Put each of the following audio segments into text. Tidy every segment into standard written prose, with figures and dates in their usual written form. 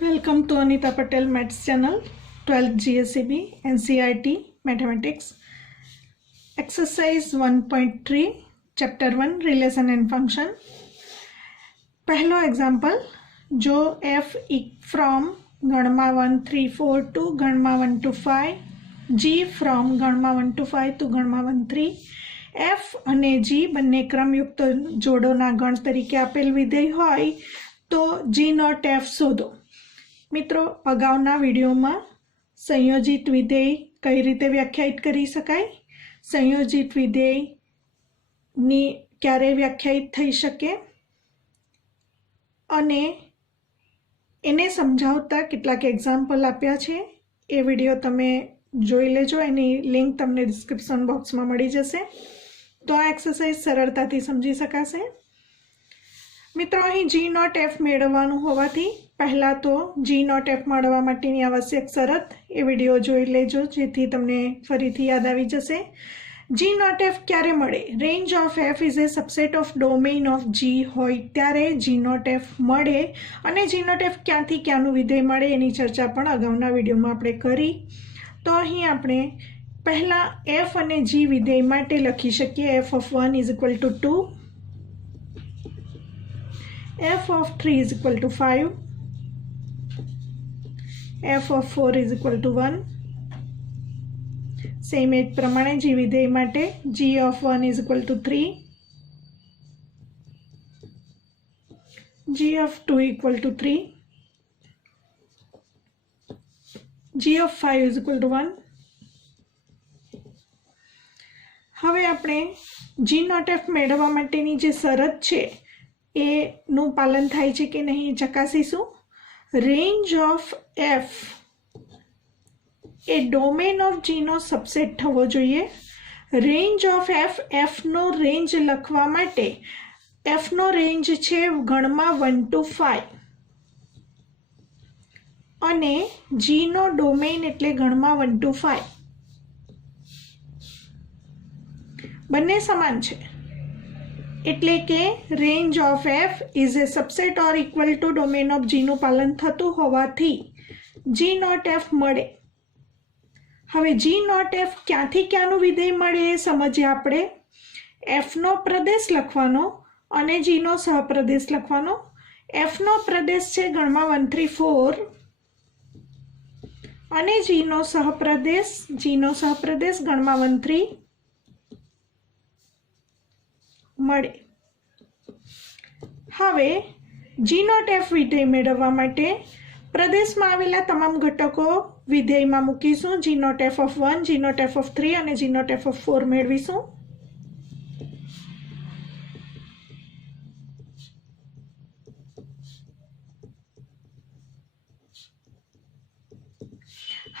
Welcome to Anita Patel Maths channel, 12th GSEB NCERT Mathematics. Exercise 1.3, Chapter 1, Relation and Function. पहलो example, जो f from ગણમાં 1 3 4 to ગણમાં 1 to 5, g from ગણમાં 1 to 5 to ગણમાં 1 3, f અને g બંને ક્રમયુક્ત જોડોના ગણ તરીકે આપેલ વિધેય હોય તો g નોટ f શોધો. મિત્રો, અગાઉના વિડીયોમાં સંયોજિત વિધેય કઈ રીતે વ્યાખ્યાયિત કરી શકાય, સંયોજિત વિધેયની ક્યારે વ્યાખ્યાયિત થઈ શકે અને એને સમજાવતા કેટલાક એક્ઝામ્પલ આપ્યા છે. એ વિડીયો તમે જોઈ લેજો, એની લિંક તમને ડિસ્ક્રિપ્શન બોક્સમાં મળી જશે, તો આ એક્સરસાઇઝ સરળતાથી સમજી શકાશે. મિત્રો, અહીં જી નોટ એફ મેળવવાનું હોવાથી પહેલાં તો જી નોટ એફ મેળવવા માટેની આવશ્યક શરત એ વિડીયો જોઈ લેજો, જેથી તમને ફરીથી યાદ આવી જશે. જી નોટ એફ ક્યારે મળે? Range of f is a subset of domain of g હોય ત્યારે જી નોટ એફ મળે. અને જી નોટ એફ ક્યાંથી ક્યાંનું વિધેય મળે એની ચર્ચા પણ અગાઉના વિડીયોમાં આપણે કરી. તો અહીં આપણે પહેલાં એફ અને જી વિધેય માટે લખી શકીએ. F of 1 is equal two 2, f of 3 is equal to 5, f of 4 is equal to 1. Same એ જ પ્રમાણે g વિધેય માટે g of 1 is equal to 3, g of 2 equal to 3, g of 5 is equal to 1. હવે આપણે g not F મેળવવા માટેની જે શરત છે એનું પાલન થાય છે કે નહીં ચકાસીશું. રેન્જ ઓફ એફ એ ડોમેન ઓફ જીનો સબસેટ થવો જોઈએ. રેન્જ ઓફ એફ, એફનો રેન્જ લખવા માટે એફનો રેન્જ છે ગણમાં 1 to 5 અને જીનો ડોમેન એટલે ગણમાં 1 to 5, બંને સમાન છે. એટલે કે range of f is a subset or equal to domain of જીનું પાલન થતું હોવાથી જી નોટ એફ મળે. હવે જી નોટ એફ ક્યાંથી ક્યાંનું વિધેય મળે એ સમજીએ આપણે. એફનો પ્રદેશ લખવાનો અને જીનો સહપ્રદેશ લખવાનો. એફનો પ્રદેશ છે ગણમાં 1 3 4 અને જીનો સહપ્રદેશ ગણમાં 1 3 મળે. હવે જી નોટ એફ વિધેય મેળવવા માટે પ્રદેશમાં આવેલા તમામ ઘટકો વિધેયમાં મૂકીશું. G not f of 1, g not f of 3 અને જી નોટ એફ ઓફ 4 મેળવીશું.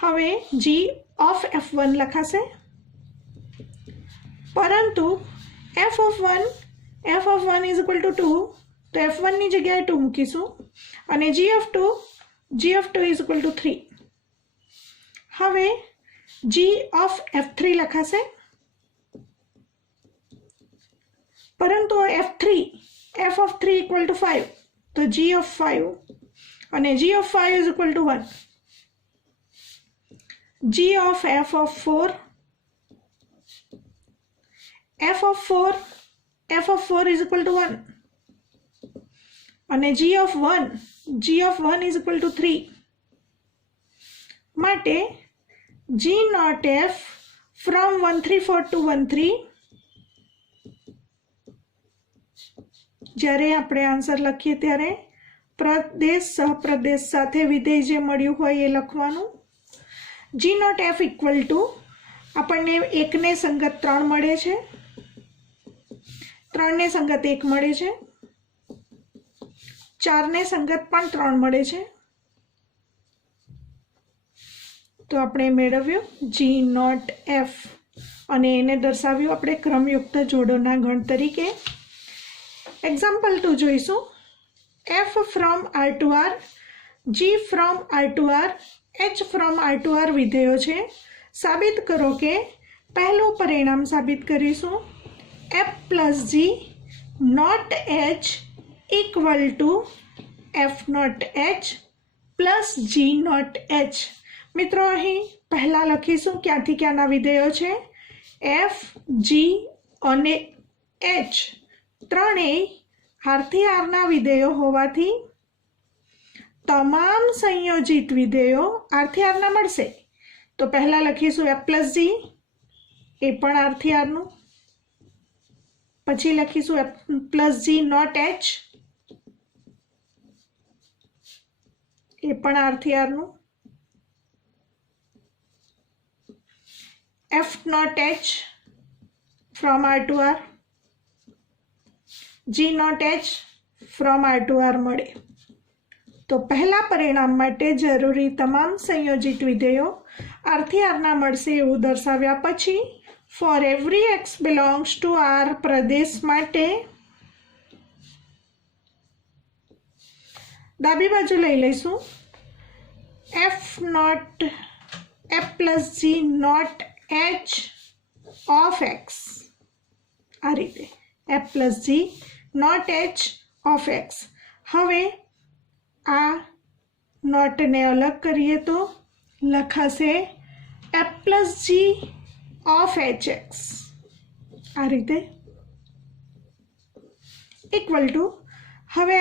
હવે જી ઓફ F1 લખાશે, પરંતુ f of 1 is equal to 2, તો f1 ની જગ્યાએ 2 મૂકીશું અને g of 2 is equal to 3. હવે g of f3 લખાશે, પરંતુ f of 3 equal to 5, તો g of 5 અને g of 5 is equal to 1. g of f of 4, f of 4 is equal to 1 અને g of 1 is equal to 3. માટે g not f from 1 3 4 to 1 3, જ્યારે આપણે answer લખીએ ત્યારે પ્રદેશ સહપ્રદેશ સાથે વિધેય જે મળ્યું હોય એ લખવાનું. g not f equal to આપણને 1 ને સંગત 3 મળે છે, 3 ને સંગત 1 મળે છે, 4 ને સંગત પણ 3 મળે છે. તો આપણે મેળવ્યું જી નોટ એફ અને એને દર્શાવ્યું આપણે ક્રમયુક્ત જોડોના ગણ તરીકે. એક્ઝામ્પલ 2 જોઈશું. F from R to R, g from R to r, h from R to r વિધેયો છે. સાબિત કરો કે, પહેલું પરિણામ સાબિત કરીશું, f plus g not h equal to f not h plus g not h. મિત્રો અહીં પહેલા લખીશું ક્યાંથી ક્યાંના વિધેયો છે. એફ, જી અને એચ ત્રણેય આરથી આરના વિધેયો હોવાથી તમામ સંયોજિત વિધેયો આરથી આરના મળશે. તો પહેલા લખીશું એફ પ્લસ જી, એ પણ આરથી આરનું. પછી લખીશું f plus g not h, એ પણ આરથી આરનું. F not h from R to R, g not h from R to R મળે. તો પહેલા પરિણામ માટે જરૂરી તમામ સંયોજિત વિધેયો આરથી આરના મળશે એવું દર્શાવ્યા પછી for every x belongs to r પ્રદેશ માટે ડાબી બાજુ લઈ લઈશું f plus g not h of x. આ રીતે f plus g not h of x. હવે આ નોટને અલગ કરીએ તો લખાશે f plus g of h x. આ રીતે ઇક્વલ ટુ, હવે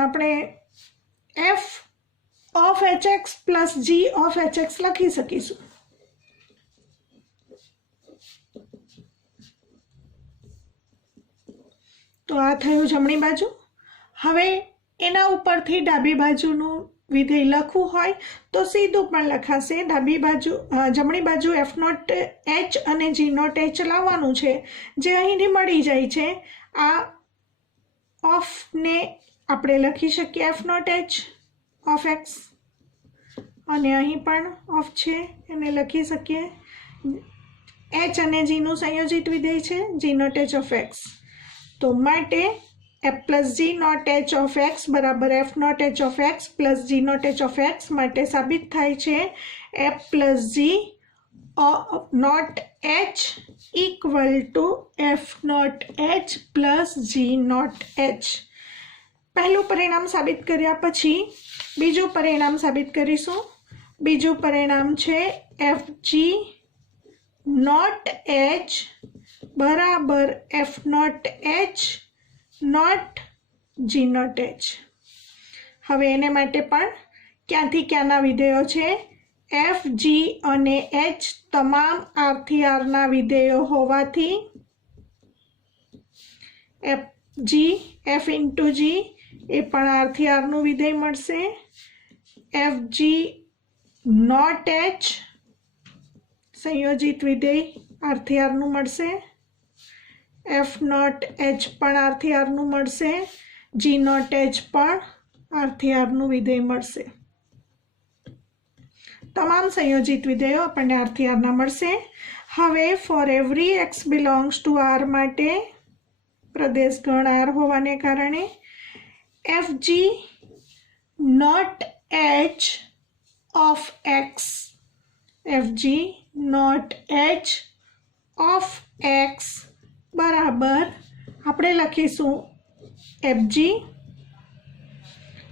આપણે f of h x plus g of h x લખી શકીશું. તો આ થયું જમણી બાજુ. હવે એના ઉપરથી ડાબી બાજુનું વિધેય લખવું હોય તો સીધું પણ લખાશે. ડાબી બાજુ જમણી બાજુ એફ નોટ એચ અને જી નોટ એચ લાવવાનું છે, જે અહીંથી મળી જાય છે. આ ઓફને આપણે લખી શકીએ f not h of x, અને અહીં પણ ઓફ છે એને લખી શકીએ. એચ અને જીનું સંયોજિત વિધેય છે g not h of x. તો માટે f plus g not h of x બરાબર f not h of x plus g not h of x માટે સાબિત થાય છે f plus g not h equal to f not h plus g not h. પહેલું પરિણામ સાબિત કર્યા પછી બીજું પરિણામ સાબિત કરીશું. બીજું પરિણામ છે એફ જી નોટ એચ બરાબર f not h not g not h. હવે એને માટે પણ ક્યાંથી ક્યાંના વિધેયો છે. એફ, જી અને એચ તમામ આરથી આરના વિધેયો હોવાથી એફ જી એફ ઇન્ટુ જી એ પણ આરથી આરનું વિધેય મળશે. એફ જી નોટ એચ સંયોજિત વિધેય આરથી આરનું મળશે. એફ નોટ એચ પણ આરથી આરનું મળશે. જી નોટ એચ પણ આરથી આરનું વિધેય મળશે. તમામ સંયોજિત વિધેયો આપણને આરથી આરના મળશે. હવે for every x belongs to r માટે પ્રદેશ ગણ આર હોવાને કારણે f g not h of x, f g not h of x બરાબર આપણે લખીશું એફ જી,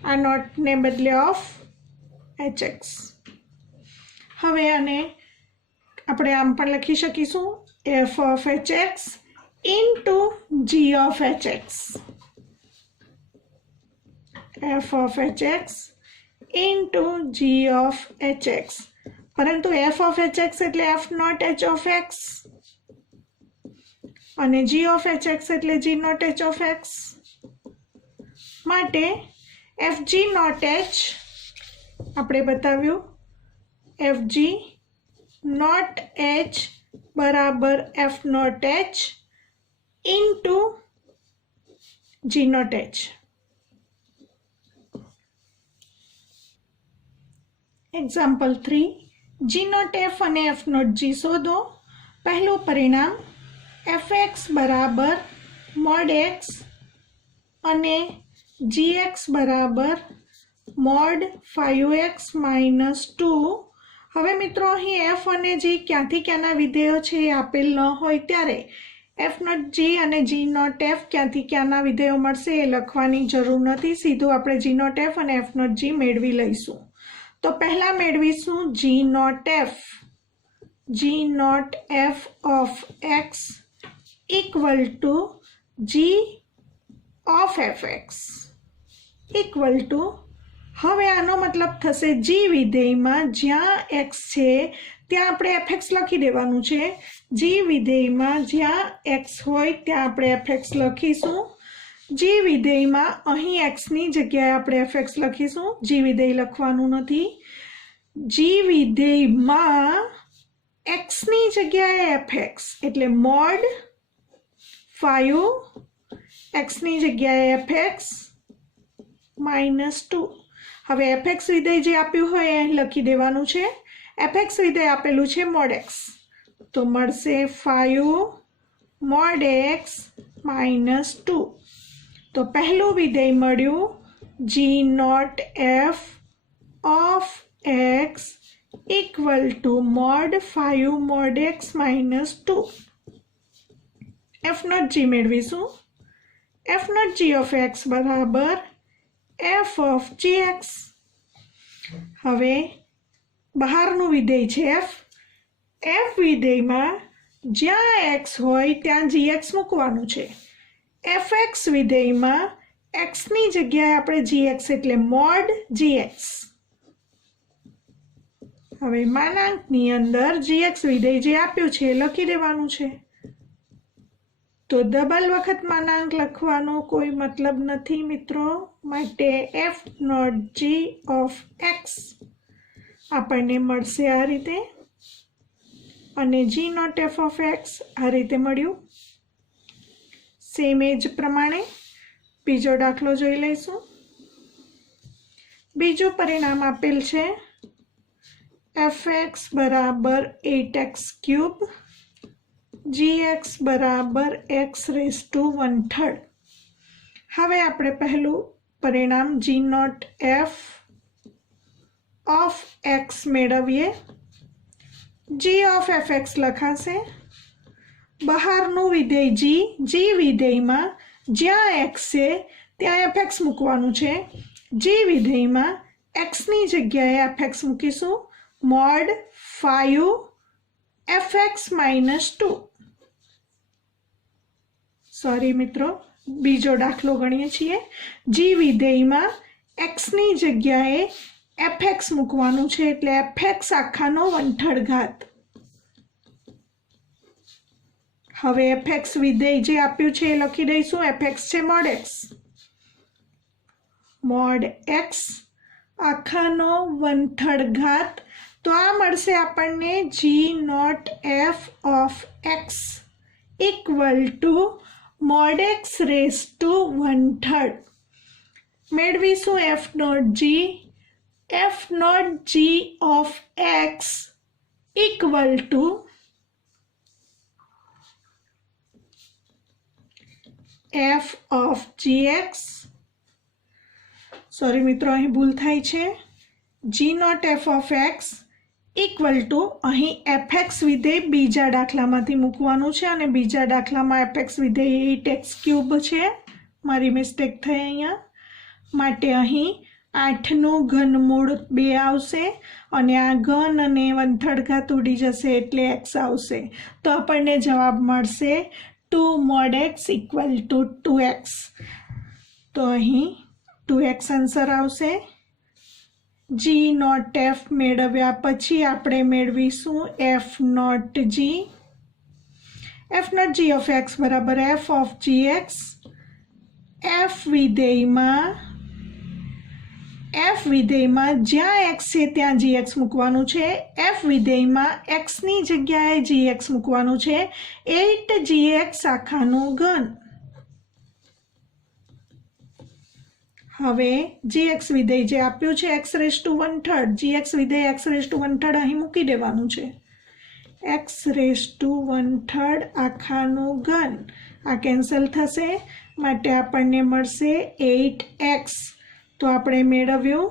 આ નોટને બદલે ઓફ એચ એક્સ. હવે આને આપણે આમ પણ લખી શકીશું f of h x into g of h x. F of h x into g of h x. પરંતુ એફ ઓફ એચ એક્સ એટલે f not h of x અને જી ઓફ એચ એક્સ એટલે g not h of x. માટે f g not h આપણે બતાવ્યું f g not h બરાબર f not h into g not h. Example 3 g not f અને f not જી શોધો. પહેલું પરિણામ એફ એક્સ બરાબર મોડ એક્સ અને જી એક્સ બરાબર મોડ 5x - 2. હવે મિત્રો અહીં એફ અને જી ક્યાંથી ક્યાંના વિધેયો છે એ આપેલ ન હોય ત્યારે એફ નોટ જી અને જી નોટ એફ ક્યાંથી ક્યાંના વિધેયો મળશે એ લખવાની જરૂર નથી, સીધું આપણે જી નોટ એફ અને એફ નોટ જી મેળવી લઈશું. તો પહેલાં મેળવીશું g not f of x equal to g of f x equal to, હવે આનો મતલબ થશે જી વિધેયમાં જ્યાં એક્સ છે ત્યાં આપણે એફ એક્સ લખી દેવાનું છે. જી વિધેયમાં જ્યાં એક્સ હોય ત્યાં આપણે એફ એક્સ લખીશું. જી વિધેયમાં અહીં એક્સની જગ્યાએ આપણે એફ એક્સ લખીશું, જી વિધેય લખવાનું નથી. જી વિધેયમાં એક્સની જગ્યાએ એફ એક્સ એટલે મોડ 5 એક્સની જગ્યાએ એફ એક્સ -2. હવે એફ એક્સ વિધેય જે આપ્યું હોય એ લખી દેવાનું છે. એફ એક્સ વિધેય આપેલું છે મોડ એક્સ, તો મળશે 5 મોડ એક્સ -2. તો પહેલું વિધેય મળ્યું g not f of x equal to mod 5 mod x -2. F not g મેળવીશું. F not g of x બરાબર એફ ઓફ જી એક્સ. હવે બહારનું વિધેય છે એફ વિધેયમાં જ્યાં એક્સ હોય ત્યાં જી એક્સ મૂકવાનું છે. એફ એક્સ વિધેયમાં એક્સની જગ્યાએ આપણે જી એક્સ એટલે મોડ જી એક્સ. હવે માનાંકની અંદર જી એક્સ વિધેય જે આપ્યું છે એ લખી દેવાનું છે. તો ડબલ વખત માનાંક લખવાનો કોઈ મતલબ નથી મિત્રો, માટે f not g of x આપણને મળશે આ રીતે અને g not f of x આ રીતે મળ્યું. સેમ એ જ પ્રમાણે બીજો દાખલો જોઈ લઈશું. બીજું પરિણામ આપેલ છે એફ એક્સ બરાબર 8x³ જી એક્સ બરાબર x⁻⁻⁻. હવે આપણે પહેલું પરિણામ જી નોટ એફ ઓફ એક્સ મેળવીએ. જી ઓફ એફ એક્સ લખાશે. બહારનું વિધેય જી વિધેયમાં જ્યાં એક્સ છે ત્યાં એફ એક્સ મૂકવાનું છે. જી વિધેયમાં એક્સની જગ્યાએ એફ એક્સ મૂકીશું મોડ 5 એફ એક્સ -2. સોરી મિત્રો, બીજો દાખલો ગણીએ છીએ. જી વિધેયમાં એક્સની જગ્યાએ એફ એક્સ મૂકવાનું છે એટલે એફ એક્સ આખાનો 1/3. હવે એફ એક્સ વિધેય જે આપ્યું છે એ લખી દઈશું. એફ એક્સ છે મોડ એક્સ આખાનો 1/3. તો આ મળશે આપણને g not f of x equal to mod x⁻⁻. મેળવીશું f not g of x equal to f of g x. Sorry મિત્રો, અહીં ભૂલ થાય છે. G not f of x equal to અહીં એફ એક્સ વિધેય બીજા દાખલામાંથી મૂકવાનું છે અને બીજા દાખલામાં એફ એક્સ વિધેય 8x³ છે. મારી મિસ્ટેક થઈ અહીંયા, માટે અહીં 8નું ઘનમૂળ 2 આવશે અને આ ઘન અને 1/3 ઉડી જશે એટલે એક્સ આવશે. તો આપણને જવાબ મળશે 2 mode x equal to 2x. તો અહીં 2x આન્સર આવશે. જી નોટ એફ મેળવ્યા પછી આપણે મેળવીશું f not g. F not g of x બરાબર f of g x. F વિધેયમાં જ્યાં એક્સ છે ત્યાં જી એક્સ મૂકવાનું છે. એફ વિધેયમાં એક્સની જગ્યાએ જી એક્સ મૂકવાનું છે. 8gx આખાનું ઘન. હવે gx વિધેય જે આપ્યું છે x⁻⁻⁻, gx વિધેય x⁻⁻⁻ અહીં મૂકી દેવાનું છે. x⁻⁻⁻ આખાનું ઘન આ કેન્સલ થશે, માટે આપણને મળશે 8x. તો આપણે મેળવ્યું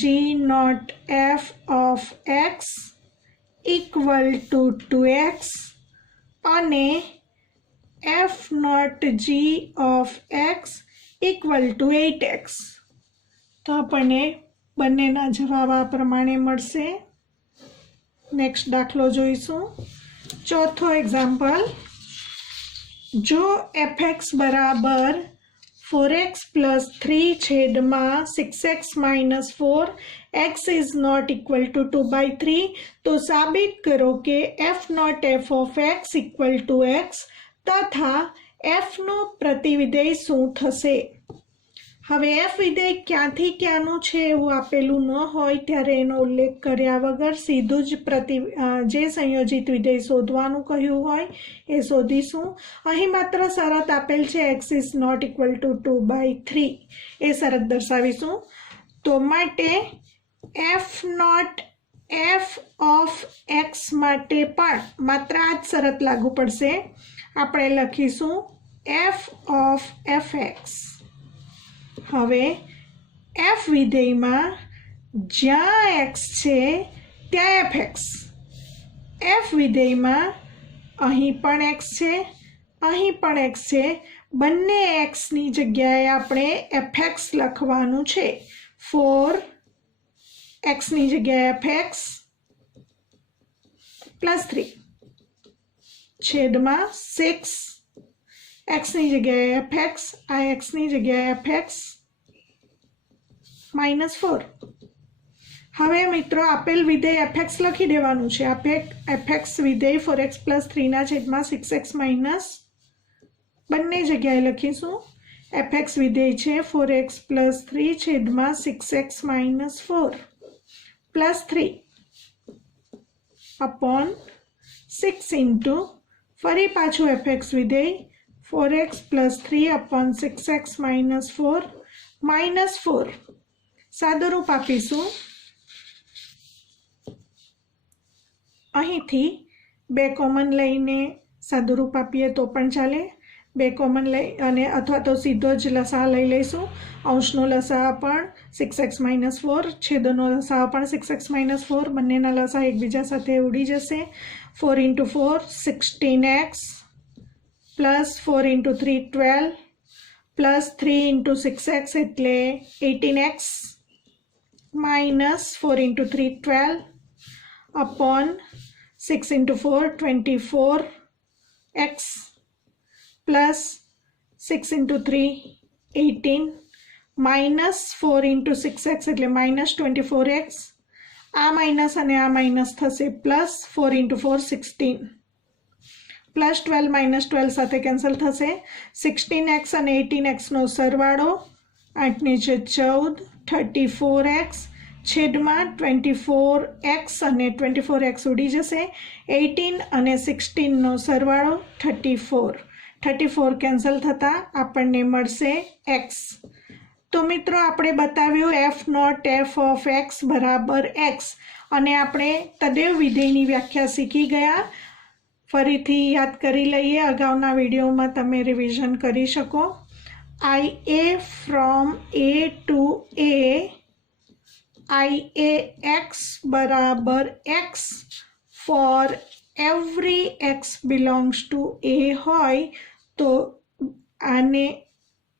g not f of x equal to 2x અને f not g of x equal to 8x। तो आपने बंनेना जवाब आ प्रमाणे मळशे। नेक्स्ट दाखलो जोईशुं। चौथो एक्जाम्पल, जो fx बराबर 4x प्लस 3 छेदमा 6x minus 4 x is not equal to 2/3, तो साबित करो कि f not f of x equal to x तथा f नो प्रतिविधेय शुं थशे। हवे f विधेय क्यांथी क्यानुं छे एवुं आपेलुं न होय त्यारे एनो उल्लेख कर्या वगर सीधुं ज जे संयोजित विधेय शोधवानुं कह्युं होय ए शोधीशुं। અહીં માત્ર શરત આપેલ છે x is not equal to 2/3 એ શરત દર્શાવીશું। તો માટે f not f of x માટે પણ માત્ર આ જ શરત લાગુ પડશે। આપણે લખીશું f ઓફ fx। હવે f વિધેયમાં જ્યાં x છે ત્યાં fx, f વિધેયમાં અહીં પણ x છે અહીં પણ x છે, બંને x ની જગ્યાએ આપણે fx લખવાનું છે। 4x ની જગ્યાએ fx પ્લસ 3 છેદમાં 6 x ની જગ્યાએ fx, આ x ની જગ્યાએ fx माइनस 4। हवे मित्रों आपेल विधेय fx लखी देवानुं छे। fx विधेय 4x प्लस 3 ना छेदमां 6x माइनस बंने जग्याए लखीशुं। fx विधेय छे 4x plus 3 छेदमां 6x minus 4 plus 3 upon 6 into फरी पाछुं fx विधेय 4x plus 3 upon 6x minus 4 minus 4 सादुरूप आपीशुं। અહીંથી 2 કોમન લઈને સાદુરૂપ આપીએ તો પણ ચાલે। 2 કોમન લઈ અને અથવા તો સીધો જ લસા લઈ લઈશું। અંશનો લસા પણ 6x માઇનસ 4, છેદનો લસા પણ 6x માઇનસ 4, બંનેના લસા એકબીજા સાથે ઉડી જશે। 4 × 4 16x પ્લસ 4 × 3 12 પ્લસ 3 × 6x એટલે 18x minus 4 × 3 12 upon 6 × 4 24x plus 6 × 3 18 minus 4 × 6x એટલે माइनस 24x, आ माइनस અને आ माइनस थशे प्लस 4 × 4 16 प्लस 12 माइनस 12 साथे कैंसल थशे। 16x અને 18x नो सरवाळो 8 ने 14 34x छेदमां 24x અને 24x उड़ी जशे। 18 અને 16 नो सरवाळो 34 कैंसल थता आपणे मळशे x। तो मित्रों आपणे बताव्युं f not f of x बराबर x અને આપણે તદેવ વિધેયની વ્યાખ્યા શીખી ગયા। ફરીથી યાદ કરી લઈએ, અગાઉના વિડીયોમાં તમે રિવિઝન કરી શકો। IA from A to A, IA x बराबर x for every x belongs to A होय तो आने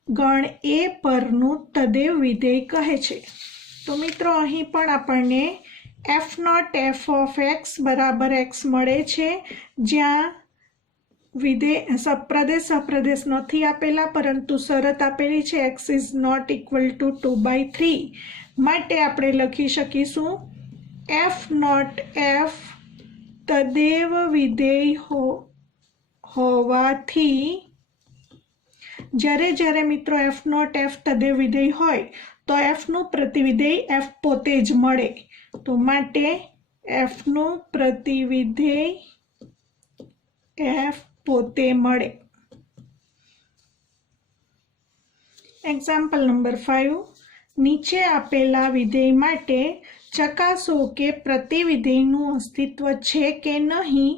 गण A परનું તદેવ વિધેય કહે છે। તો મિત્રો અહીં પણ આપણને f not f of x બરાબર x મળે છે, જ્યાં વિધેય સપ્રદેશ નથી આપેલા પરંતુ શરત આપેલી છે x is not equal to 2/3 માટે આપણે લખી શકીશું f નોટ f તદેવ વિધેય હોવાથી। જ્યારે મિત્રો f નોટ f તદેવ વિધેય હોય તો f નું પ્રતિવિધેય f પોતે જ મળે। તો માટે f નું પ્રતિવિધેય f પોતે મળે। એક્ઝામ્પલ નંબર 5, નીચે આપેલા વિધેય માટે ચકાસો કે પ્રતિવિધેયનું અસ્તિત્વ છે કે નહીં।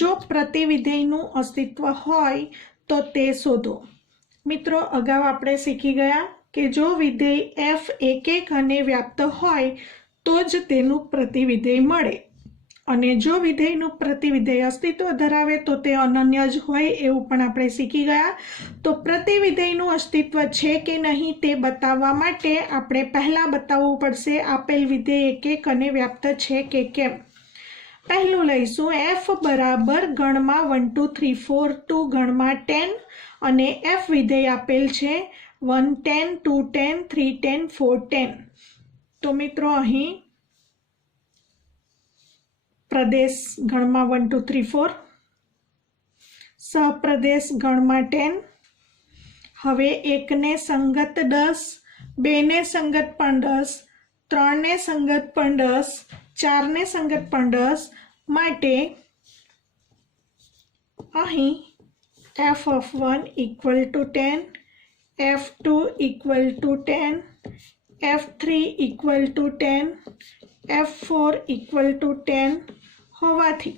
જો પ્રતિવિધેયનું અસ્તિત્વ હોય તો તે શોધો। મિત્રો અગાઉ આપણે શીખી ગયા કે જો વિધેય f એક અને વ્યાપ્ત હોય તો જ તેનું પ્રતિવિધેય મળે। અને જો વિધેયનું પ્રતિવિધેય અસ્તિત્વ ધરાવે તો તે અનન્ય જ હોય એવું પણ આપણે શીખી ગયા. તો પ્રતિવિધેયનું અસ્તિત્વ છે કે નહીં તે બતાવવા માટે આપણે પહેલા બતાવવું પડશે આપેલ વિધેય એકક અને વ્યાપ્ત છે કે કેમ. પહેલું લઈશું f બરાબર ગણમાં 1 2 3 4 2 ગણમાં 10 અને f વિધેય આપેલ છે 1 10 2 10 3 10 4 10. તો મિત્રો અહીં પ્રદેશ ગણમાં 1 2 3 4, સહપ્રદેશ ગણમાં 10. હવે એકને સંગત 10, બેને સંગત પણ 10, ત્રણને સંગત પણ 10, ચારને સંગત પણ 10 માટે અહીં f(1) = 10, f(2) = 10, f(3) = 10, f(4) = 10 હોવાથી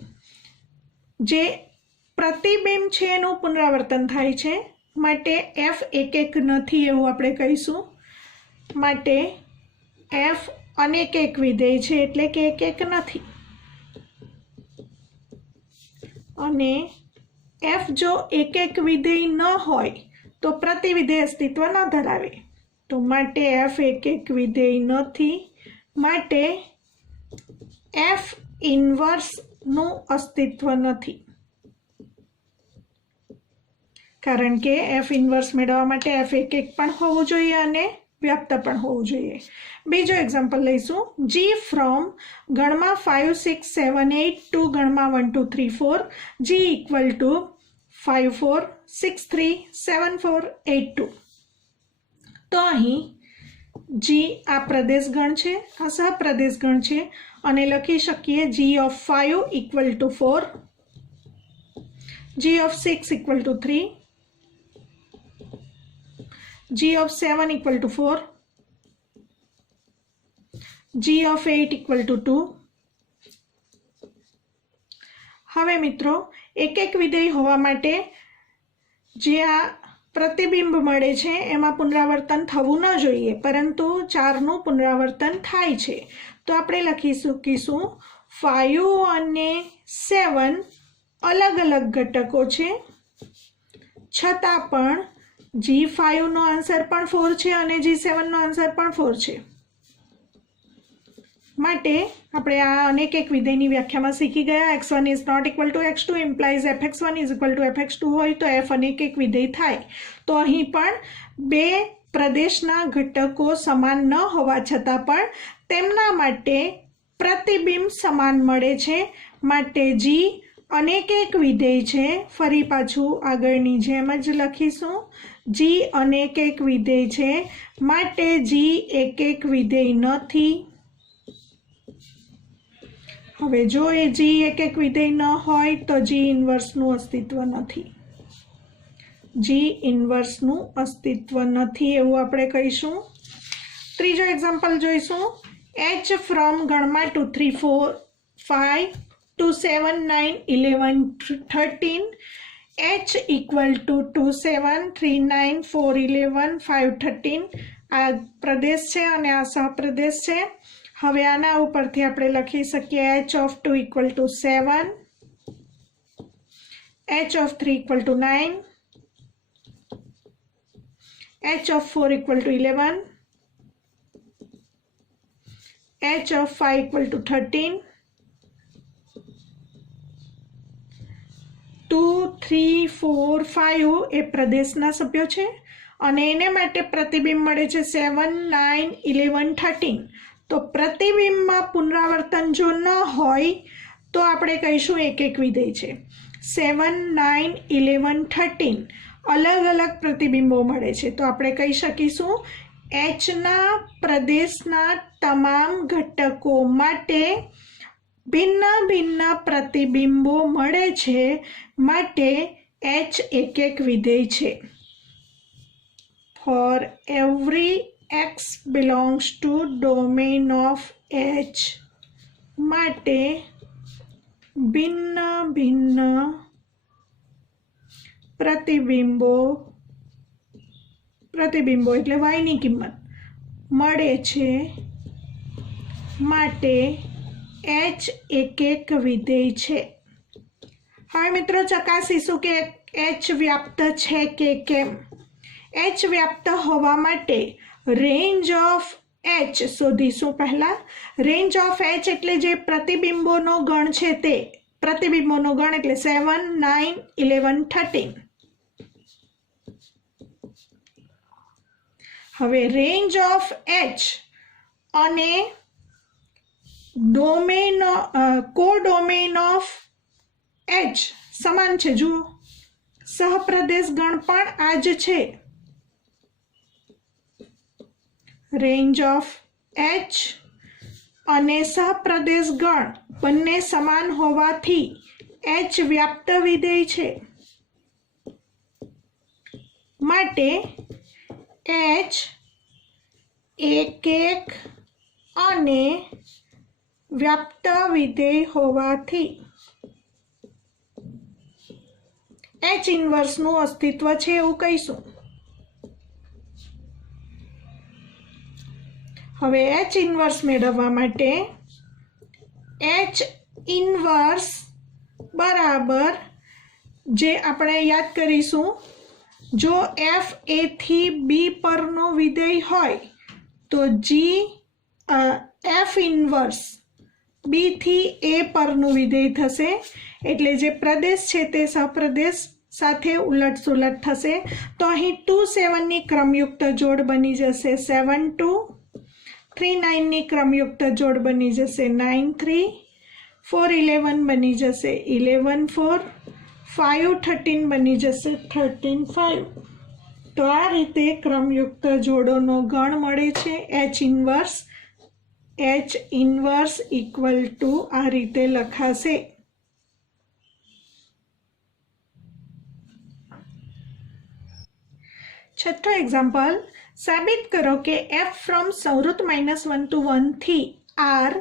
જે પ્રતિબિંબ છે એનું પુનરાવર્તન થાય છે માટે f એકક નથી એવું આપણે કહીશું. માટે f અનેક વિધેય છે એટલે કે એકક નથી. અને f જો એકક વિધેય ન હોય તો પ્રતિવિધેય અસ્તિત્વ ન ધરાવે. તો માટે f એકક વિધેય નથી. માટે f ઇન્વર્સનું અસ્તિત્વ નથી. કારણ કે f ઇન્વર્સ મેળવવા માટે f એકક પણ હોવું જોઈએ અને વ્યાપ્ત પણ હોવું જોઈએ. બીજો એક્ઝામ્પલ લઈશું. g ફ્રોમ ગણમાં 5 6 7 8 2 ગણમાં 1 2 3 4 g = 5 4 6 3 7 4 8 2. તો અહીં g આ પ્રદેશ ગણ છે, આ સહપ્રદેશ ગણ છે અને લખી શકીએ g(5) = 4, g(6) = 3, g(7) = 4, g(8) = 2. હવે મિત્રો એકક વિધેય હોવા માટે જે આ પ્રતિબિંબ મળે છે એમાં પુનરાવર્તન થવું ન જોઈએ, પરંતુ 4નું પુનરાવર્તન થાય છે. તો આપણે લખી શકીશું 5 અને 7 અલગ અલગ ઘટકો છે, છતાં પણ g5 નો આન્સર પણ 4 છે અને g7 નો આન્સર પણ 4 છે. માટે આપણે આ અનેક વિધેયની વ્યાખ્યામાં શીખી ગયા. x1 is not equal to x2 implies fx1 is equal to fx2 હોય તો f અનેક વિધેય થાય. તો અહીં પણ બે પ્રદેશના ઘટકો સમાન ન હોવા છતાં પણ તેમના માટે પ્રતિબિંબ સમાન મળે છે. માટે g અનેક વિધેય છે. ફરી પાછું આગળની જેમ જ લખીશું. g અનેક વિધેય છે માટે g એકક વિધેય નથી. હવે જો એ g એકક વિધેય ન હોય તો g ઇન્વર્સનું અસ્તિત્વ નથી. g ઇન્વર્સનું અસ્તિત્વ નથી એવું આપણે કહીશું. ત્રીજો એક્ઝામ્પલ જોઈશું. h ફ્રોમ ગણમાં 2 3 4 5 2 7 9 11 13 h = 2 7 3 9 4 11 5 13 આ પ્રદેશ છે અને આ સહપ્રદેશ છે. હવે આના ઉપરથી આપણે લખી શકીએ h(2) = 7, h(3) = 9, h(4) = 11, h(5) = 13, 2 3 4 5 એ પ્રદેશના સભ્યો છે અને એને માટે પ્રતિબિંબ મળે છે 7 9 11 13. તો પ્રતિબિંબમાં પુનરાવર્તન જો ન હોય તો આપણે કહીશું એકક વિધેય છે. 7 9 11 13 અલગ અલગ પ્રતિબિંબો મળે છે તો આપણે કહી શકીશું h પ્રદેશના તમામ ઘટકો માટે ભિન્ન ભિન્ન પ્રતિબિંબો મળે છે માટે h એકક વિધેય છે. For every x belongs to domain of h માટે ભિન્ન ભિન્ન પ્રતિબિંબો એટલે y ની કિંમત મળે છે માટે h એક એક વિધેય છે। હવે મિત્રો ચકાસીશું કે h વ્યાપ્ત છે કે કેમ। h વ્યાપ્ત હોવા માટે રેન્જ ઓફ h શોધીશું। પહેલા રેન્જ ઓફ h એટલે જે પ્રતિબિંબોનો ગણ છે તે, પ્રતિબિંબોનો ગણ એટલે 7, 9, 11, 13। હવે રેન્જ ઓફ h અને ડોમેન કોડોમેન ઓફ h સમાન છે। જુઓ સહપ્રદેશ ગણ પણ આ જ છે। રેન્જ ઓફ h અને સહપ્રદેશ ગણ બંને સમાન હોવાથી h વ્યાપ્ત વિધેય છે। માટે h એક એક અને વ્યાપ્ત વિધેય હોવાથી h ઇન્વર્સનું અસ્તિત્વ છે એવું કહીશું। હવે h ઇન્વર્સ મેળવવા માટે h ઇન્વર્સ બરાબર જે આપણે યાદ કરીશું, જો f a થી b પરનો વિધેય હોય તો g f ઇન્વર્સ b થી a પરનું વિધેય થશે। એટલે જે પ્રદેશ છે તે સહપ્રદેશ સાથે ઉલટ સુલટ થશે। તો અહીં 2, 7 ની ક્રમયુક્ત જોડ બની જશે 7, 2, 3, 9 ની ક્રમયુક્ત જોડ બની જશે 9, 3, 4, 11 બની જશે 11, 4, 5, 13 બની જશે 13, 5। તો આ રીતે ક્રમયુક્ત જોડોનો ગણ મળે છે h ઇન્વર્સ ઇક્વલ ટુ આ રીતે લખાશે। છઠ્ઠો એક્ઝામ્પલ, સાબિત કરો કે f ફ્રોમ સંવૃત્ત -1 to 1 થી r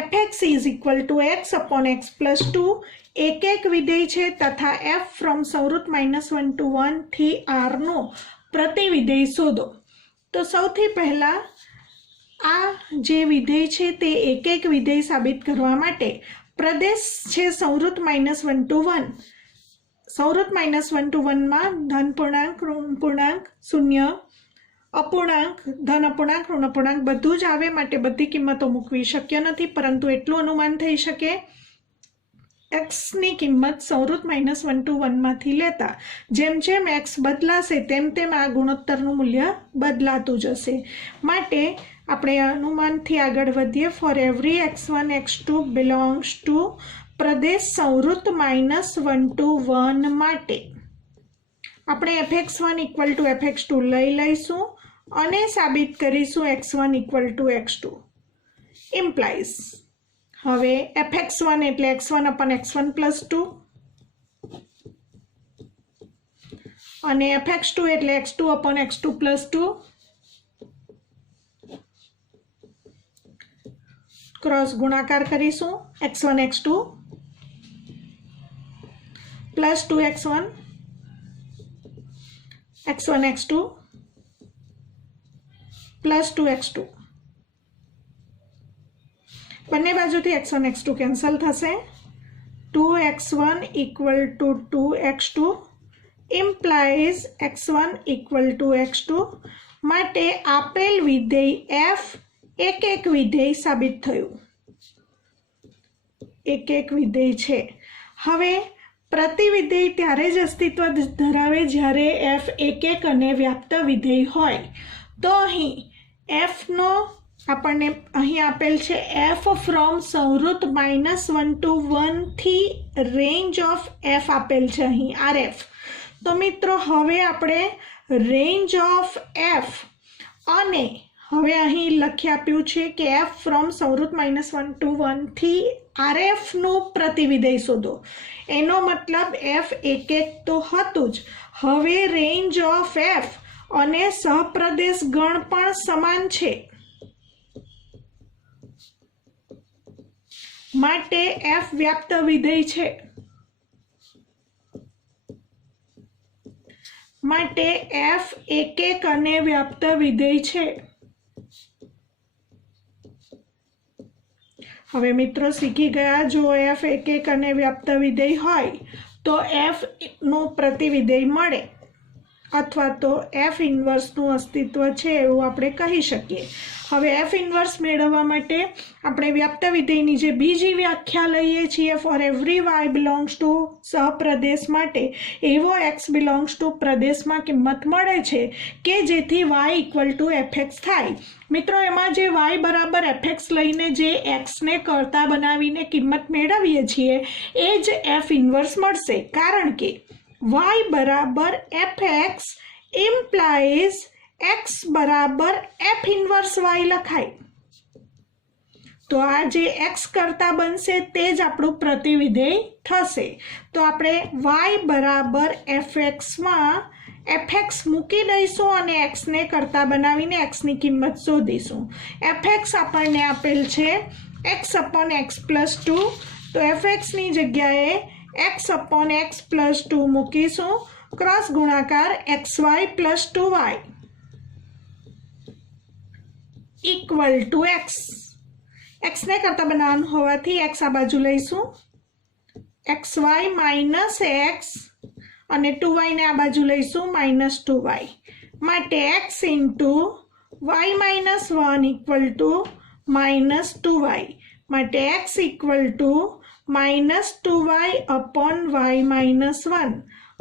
fx is equal two x upon x plus 2 એક એક વિધેય છે તથા f ફ્રોમ સંવૃત્ત -1 to 1 થી r નો પ્રતિવિધેય શોધો। તો સૌથી પહેલા આ જે વિધેય છે તે એક એક વિધેય સાબિત કરવા માટે પ્રદેશ છે સંવૃત્ત -1 to 1। સંવૃત્ત -1 to 1 માં ધન પૂર્ણાંક, ઋણ પૂર્ણાંક, શૂન્ય, અપૂર્ણાંક, ધન અપૂર્ણાંક, ઋણ અપૂર્ણાંક બધું જ આવે। માટે બધી કિંમતો મૂકવી શક્ય નથી, પરંતુ એટલું અનુમાન થઈ શકે x ની કિંમત સંવૃત્ત -1 to 1 માંથી લેતા જેમ જેમ x બદલાશે તેમ તેમ આ ગુણોત્તરનું મૂલ્ય બદલાતું જશે। માટે આપણે અનુમાનથી આગળ વધીએ। For every x1, x2 belongs to Pradesh સંવૃત્ત -1 to 1 માટે આપણે fx1 ઇક્વલ ટુ fx2 લઈશું અને સાબિત કરીશું x1 equal to x2 implies. હવે fx1 એટલે x1 અપન x1 પ્લસ 2 અને fx2 એટલે x2 અપન x2 પ્લસ 2 ક્રોસ ગુણાકાર કરીશું x1 x2 plus 2x1 x1 x2 plus 2x2 બંને બાજુથી x1 x2 કેન્સલ થશે। 2x1 equal to 2x2 implies x1 equal to x2 માટે આપેલ વિધેય f એક એક વિધેય સાબિત થયું। એક એક વિધેય છે। હવે પ્રતિવિધેય ત્યારે જ અસ્તિત્વ ધરાવે જ્યારે f એક એક અને વ્યાપ્ત વિધેય હોય। તો અહીં f નો આપણને અહીં આપેલ છે f ફ્રોમ સંવૃત્ત -1 to 1 થી રેન્જ ઓફ f આપેલ છે અહીં rf। તો મિત્રો હવે આપણે રેન્જ ઓફ f અને હવે અહીં લખી આપ્યું છે કે f ફ્રોમ સંવૃત્ત -1 to 1 થી rf નું પ્રતિવિધેય શોધો। એનો મતલબ f એક એક તો હતું જ, હવે રેન્જ ઓફ f અને સહપ્રદેશ ગણ પણ સમાન છે। માટે f વ્યાપ્ત વિધેય છે। માટે f એક એક અને વ્યાપ્ત વિધેય છે। હવે મિત્રો શીખી ગયા, જો એફ એકક અને વ્યાપ્ત વિધેય હોય તો એફ નું પ્રતિવિધેય મળે અથવા તો એફ ઇન્વર્સનું અસ્તિત્વ છે એવું આપણે કહી શકીએ. હવે એફ ઇન્વર્સ મેળવવા માટે આપણે વ્યાપ્ત વિધેયની જે બીજી વ્યાખ્યા લઈએ છીએ, for every y belongs to સહપ્રદેશ માટે એવો એક્સ બિલોંગ્સ ટુ પ્રદેશમાં કિંમત મળે છે કે જેથી વાય ઇક્વલ ટુ એફએક્સ થાય. મિત્રો એમાં જે વાય બરાબર એફએક્સ લઈને જે એક્સને કરતા બનાવીને કિંમત મેળવીએ છીએ એ જ એફ ઇન્વર્સ મળશે, કારણ કે y બરાબર fx implies x બરાબર f ઇન્વર્સ y લખાય. તો આ જે x કરતા બનશે તે જ આપણું પ્રતિવિધેય થશે. તો આપણે y બરાબર fx માં fx મૂકી દઈશું અને x ને કરતા બનાવીને x ની કિંમત શોધીશું. fx આપણને આપેલ છે x upon x plus 2, તો fx ની જગ્યાએ x upon x plus 2 મૂકીશું, ક્રોસ ગુણાકાર xy plus 2y equal to x. x ને કરતા બનાવવાનું હોવાથી x આ બાજુ લઈશું, xy માઇનસ x અને 2y ને આ બાજુ લઈશું માઇનસ 2y, માટે x into y minus 1 equal to minus 2y, માટે x equal to minus 2y upon y minus 1.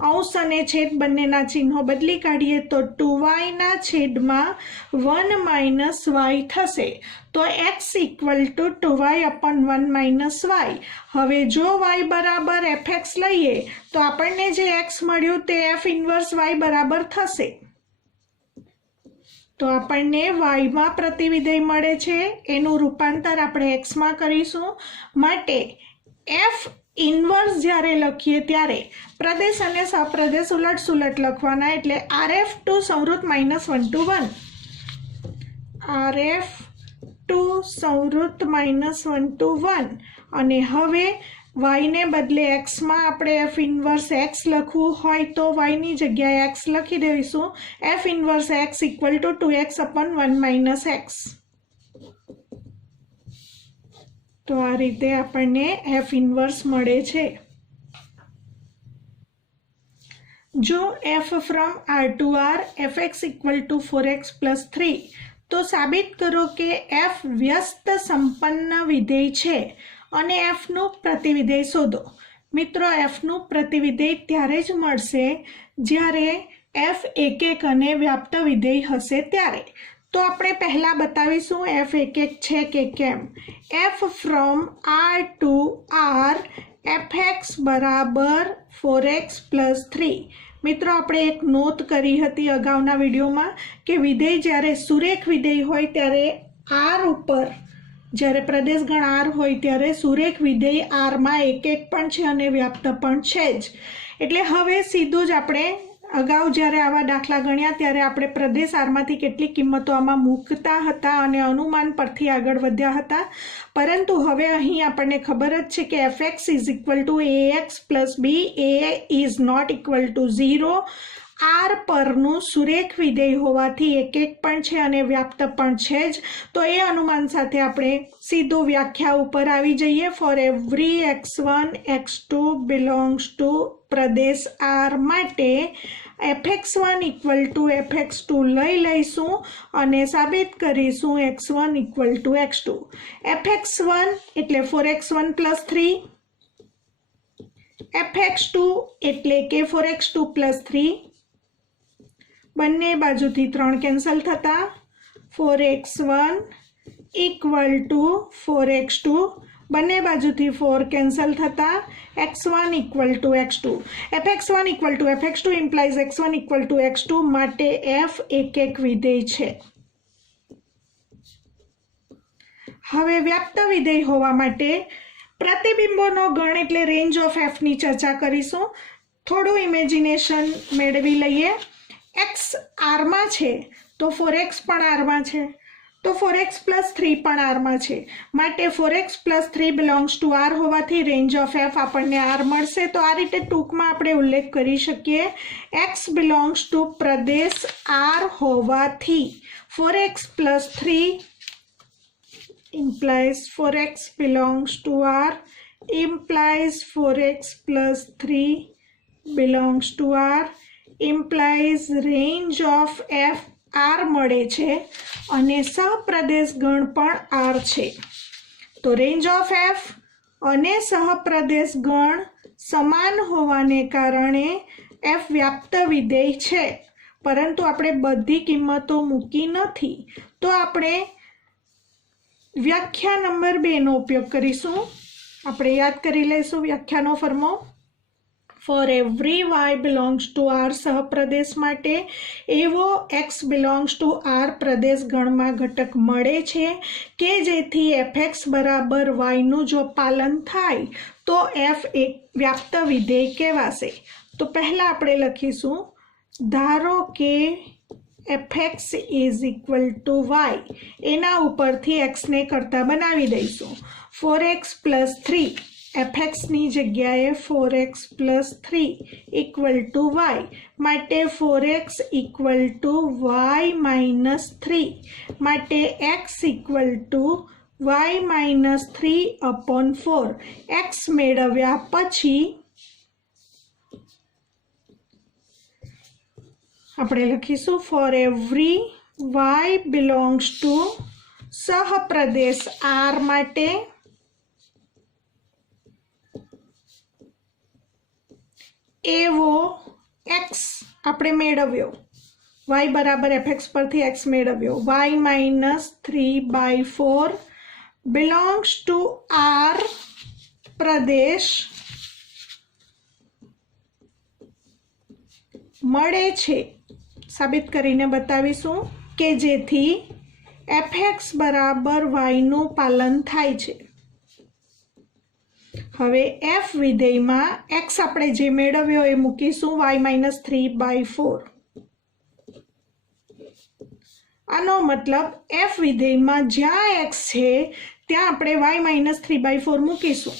અંશ અને છેદ બંનેના ચિહ્નો બદલી કાઢીએ તો 2y ના છેદમાં 1 માઇનસ y થશે. તો x equal to 2y upon 1 minus y. હવે જો y બરાબર fx લઈએ તો આપણને જે x મળ્યું તે f ઇન્વર્સ y બરાબર થશે. તો આપણને y માં પ્રતિવિધેય મળે છે, એનું રૂપાંતર આપણે x માં કરીશું. માટે એફ ઇન્વર્સ જ્યારે લખીએ ત્યારે પ્રદેશ અને સહપ્રદેશ ઉલટ સુલટ લખવાના, એટલે RF ટુ સંવૃત્ત -1 to 1, RF ટુ સંવૃત્ત -1 to 1. અને હવે y ને બદલે x માં આપણે f ઇન્વર્સ x લખવું હોય તો y ની જગ્યાએ x લખી દઈશું, f inverse x equal to 2x upon 1 minus x. તો આ રીતે આપણને એફ ઇન્વર્સ મળે છે. જો f from r to r fx equal to 4x plus 3, તો સાબિત કરો કે f વ્યસ્ત સંપન્ન વિધેય છે અને f નું પ્રતિવિધેય શોધો. મિત્રો f નું પ્રતિવિધેય ત્યારે જ મળશે જ્યારે f એકક અને વ્યાપ્ત વિધેય હશે ત્યારે. તો આપણે પહેલા બતાવીશું f એકક છે કે કેમ. f from r to r fx બરાબર 4x પ્લસ 3. મિત્રો આપણે એક નોંધ કરી હતી અગાઉના વિડીયોમાં કે વિધેય જ્યારે સુરેખ વિધેય હોય ત્યારે r ઉપર, જ્યારે પ્રદેશ ગણ r હોય ત્યારે સુરેખ વિધેય r માં એકક પણ છે અને વ્યાપ્ત પણ છે જ. એટલે હવે સીધું જ આપણે અગાઉ જ્યારે આવા દાખલા ગણ્યા ત્યારે આપણે પ્રદેશ આરમાંથી કેટલી કિંમતો આમાં મૂકતા હતા અને અનુમાન પરથી આગળ વધ્યા હતા, પરંતુ હવે અહીં આપણને ખબર જ છે કે fx is equal to ax plus b, a is not equal to 0. R પરનું સુરેખ વિધેય હોવાથી એકક પણ છે અને વ્યાપ્ત પણ છે જ. તો એ અનુમાન સાથે આપણે સીધું વ્યાખ્યા ઉપર આવી જઈએ. For every x1 x2 belongs to Pradesh R માટે fx1 ઇક્વલ ટુ fx2 લઈશું અને સાબિત કરીશું x1 equal to x2. fx1 એટલે 4x1 પ્લસ 3, fx2 એટલે કે 4x2 પ્લસ 3, બંને બાજુથી 3 કેન્સલ થતા 4x1 ઇક્વલ ટુ 4x2, બંને બાજુથી 4 કેન્સલ થતા x1 equal to x2. fx1 equal to fx2 implies x1 equal to x2, માટે f એકક વિધેય છે. હવે વ્યાપ્ત વિધેય હોવા માટે પ્રતિબિંબોનો ગણ એટલે રેન્જ ઓફ f ની ચર્ચા કરીશું. થોડું ઇમેજિનેશન મેળવી લઈએ. x r માં છે તો 4x પણ r માં છે, તો 4x પ્લસ 3 પણ r માં છે, માટે 4x plus 3 belongs to r હોવાથી રેન્જ ઓફ f આપણને r મળશે. તો આ રીતે ટૂંકમાં આપણે ઉલ્લેખ કરી શકીએ x belongs to Pradesh r હોવાથી 4x plus 3 implies 4x belongs to R implies 4x plus 3 belongs to R implies range of F R મળે છે અને સહપ્રદેશ ગણ પણ R છે. તો રેન્જ ઓફ F અને સહપ્રદેશ ગણ સમાન હોવાને કારણે F વ્યાપ્ત વિધેય છે, પરંતુ આપણે બધી કિંમતો મૂકી નથી. તો આપણે વ્યાખ્યા નંબર 2 નો ઉપયોગ કરીશું. આપણે યાદ કરી લઈશું વ્યાખ્યાનો ફરમો. For every y belongs to R સહપ્રદેશ માટે એવો x belongs to R પ્રદેશ ગણમાં ઘટક મળે છે કે જેથી fx બરાબર y નું જો પાલન થાય તો f એક વ્યાપ્ત વિધેય કહેવાશે. તો પહેલા આપણે લખીશું ધારો કે fx is equal to y, એના ઉપરથી x ને કરતા બનાવી દઈશું. 4x plus 3 fx ની જગ્યાએ 4x plus 3 equal to y માટે 4x equal to y minus 3 માટે x equal to y minus 3 upon 4. x મેળવ્યા પછી આપણે લખીશું four every y belongs to સહપ્રદેશ R માટે એવો x આપણે મેળવ્યો, y બરાબર fx પરથી x મેળવ્યો, y minus 3/4 belongs to R પ્રદેશ મળે છે. સાબિત કરીને બતાવીશું કે જેથી fx બરાબર y નું પાલન થાય છે. હવે f વિધેયમાં x આપણે જે મેળવ્યો એ મૂકીશું y minus 3/4. આનો મતલબ f વિધેયમાં જ્યાં x છે ત્યાં આપણે y minus 3/4 મૂકીશું.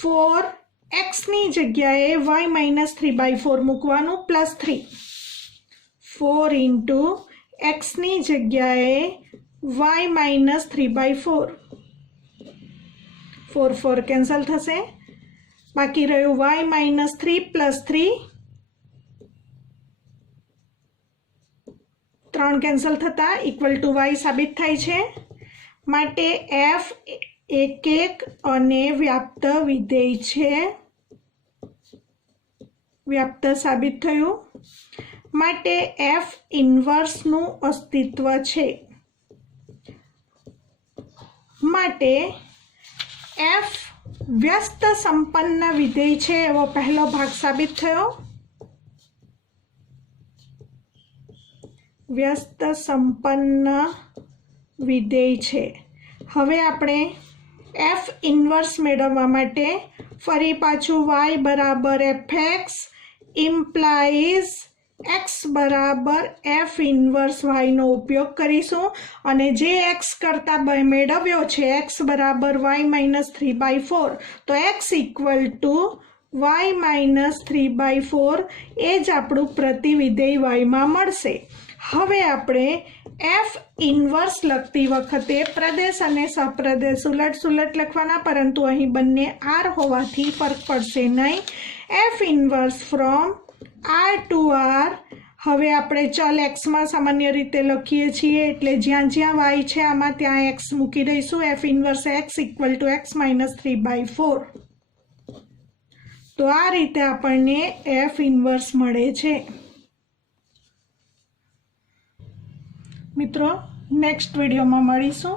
4x ની જગ્યાએ y minus 3/4 મૂકવાનું પ્લસ 3. 4 into x ની જગ્યાએ y minus 3/4. 4 4 કેન્સલ થશે, બાકી રહ્યું y minus 3 plus 3. 3 કેન્સલ થતા ઇક્વલ ટુ y સાબિત થાય છે. માટે f એક અને વ્યાપ્ત વિધેય છે, વ્યાપ્ત સાબિત થયું. માટે f ઇન્વર્સનું અસ્તિત્વ છે. માટે f વ્યસ્ત સંપન્ન વિધેય છે એવો પહેલો ભાગ સાબિત થયો. વ્યસ્ત સંપન્ન વિધેય છે. હવે આપણે f ઇન્વર્સ મેળવવા માટે ફરી પાછું y બરાબર fx implies x બરાબર f ઇન્વર્સ y નો ઉપયોગ કરીશું અને જે x કરતા મેળવ્યો છે x બરાબર y minus 3/4, તો x equal to y minus 3/4 એ જ આપણું પ્રતિવિધેય y માં મળશે. હવે આપણે f ઇન્વર્સ લખતી વખતે પ્રદેશ અને સપ્રદેશ ઉલટ સુલટ લખવાના, પરંતુ અહીં બંને r હોવાથી ફરક પડશે નહીં. f inverse from r to r. હવે આપણે ચલ x માં સામાન્ય રીતે લખીએ છીએ એટલે જ્યાં જ્યાં y છે આમાં ત્યાં x મૂકી દઈશું. f inverse x equal to x minus 3/4. તો આ રીતે આપણને f ઇન્વર્સ મળે છે. મિત્રો નેક્સ્ટ વિડીયોમાં મળીશું.